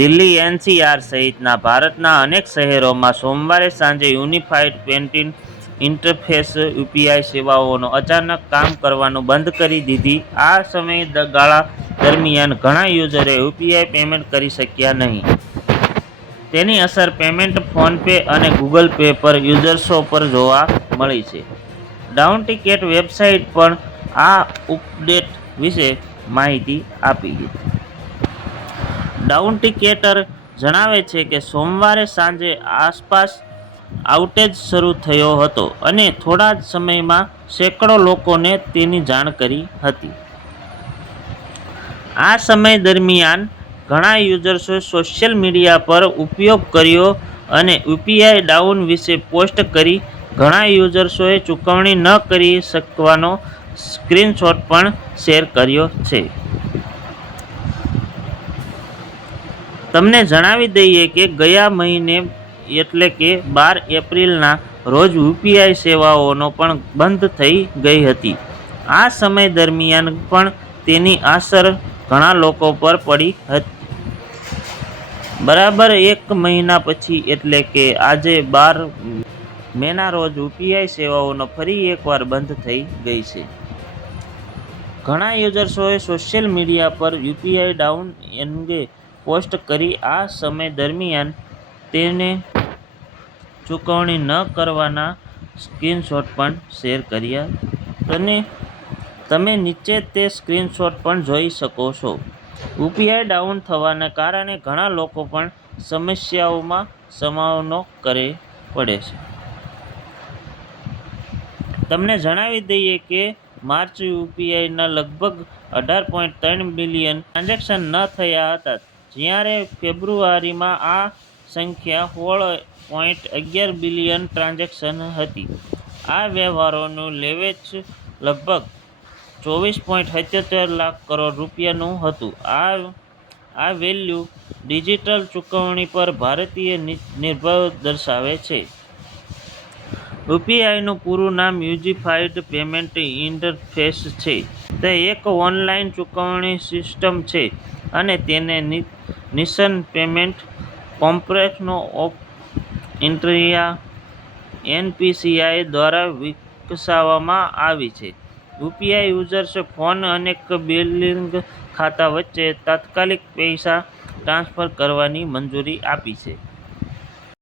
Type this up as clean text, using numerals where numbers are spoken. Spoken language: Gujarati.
દિલ્હી એનસીઆર સહિતના ભારતના અનેક શહેરોમાં સોમવારે સાંજે યુનિફાઈડ પેમેન્ટ ઇન્ટરફેસ યુપીઆઈ સેવાઓનો અચાનક કામ કરવાનું બંધ કરી દીધી. આ સમયગાળા દરમિયાન ઘણા યુઝરો યુપીઆઈ પેમેન્ટ કરી શક્યા નહીં. તેની અસર પેમેન્ટ ફોનપે અને ગૂગલ પે પર યુઝર્સો પર જોવા મળી છે. ડાઉન ટિકેટ વેબસાઇટ પણ આ અપડેટ વિશે માહિતી આપી હતી. ડાઉન ટિકેટર જણાવે છે કે સોમવારે સાંજે આસપાસ આઉટેજ શરૂ થયો હતો અને થોડા જ સમયમાં સેંકડો લોકોને તેની જાણ કરી હતી. આ સમય દરમિયાન ઘણા યુઝર્સોએ સોશિયલ મીડિયા પર ઉપયોગ કર્યો અને યુપીઆઈ ડાઉન વિશે પોસ્ટ કરી. ઘણા યુઝર્સોએ ચૂકવણી ન કરી શકવાનો સ્ક્રીનશોટ પણ શેર કર્યો છે. તમને જણાવી દઈએ કે ગયા મહિને એટલે કે 12 એપ્રિલના રોજ યુપીઆઈ સેવાઓનો પણ બંધ થઈ ગઈ હતી. આ સમય દરમિયાન પણ તેની અસર ઘણા લોકો પર પડી હતી. બરાબર એક મહિના પછી એટલે કે આજે 12 મેના રોજ યુપીઆઈ સેવાઓનો ફરી એકવાર બંધ થઈ ગઈ છે. ઘણા યુઝર્સોએ સોશિયલ મીડિયા પર યુપીઆઈ ડાઉન અંગે પોસ્ટ કરી. આ સમય દરમિયાન તેને ચૂકવણી ન કરવાના સ્ક્રીનશોટ પણ શેર કર્યા. તમે નીચે તે સ્ક્રીનશોટ પણ જોઈ શકો છો. યુપીઆઈ ડાઉન થવાને કારણે ઘણા લોકો પણ સમસ્યાઓમાં સામનો કરવો પડે છે. તમને જણાવી દઈએ કે માર્ચ યુપીઆઈના લગભગ 18.3 બિલિયન ટ્રાન્ઝેક્શન ન થયા હતા, જ્યારે ફેબ્રુઆરીમાં આ સંખ્યા 16.11 બિલિયન ટ્રાન્ઝેક્શન હતી. આ વ્યવહારોનું લેવેચ લગભગ 24.77 લાખ કરોડ રૂપિયાનું હતું. આ વેલ્યુ ડિજિટલ ચૂકવણી પર ભારતીય નિર્ભરતા દર્શાવે છે. યુપીઆઈનું પૂરું નામ યુનિફાઈડ પેમેન્ટ ઇન્ટરફેસ છે. તે એક ઓનલાઈન ચૂકવણી સિસ્ટમ છે અને તેને national payment corporation of India NPCI દ્વારા વિકસાવવામાં આવી છે. યુપીઆઈ યુઝર્સે ફોન અને બિલિંગ ખાતા વચ્ચે તાત્કાલિક પૈસા ટ્રાન્સફર કરવાની મંજૂરી આપી છે.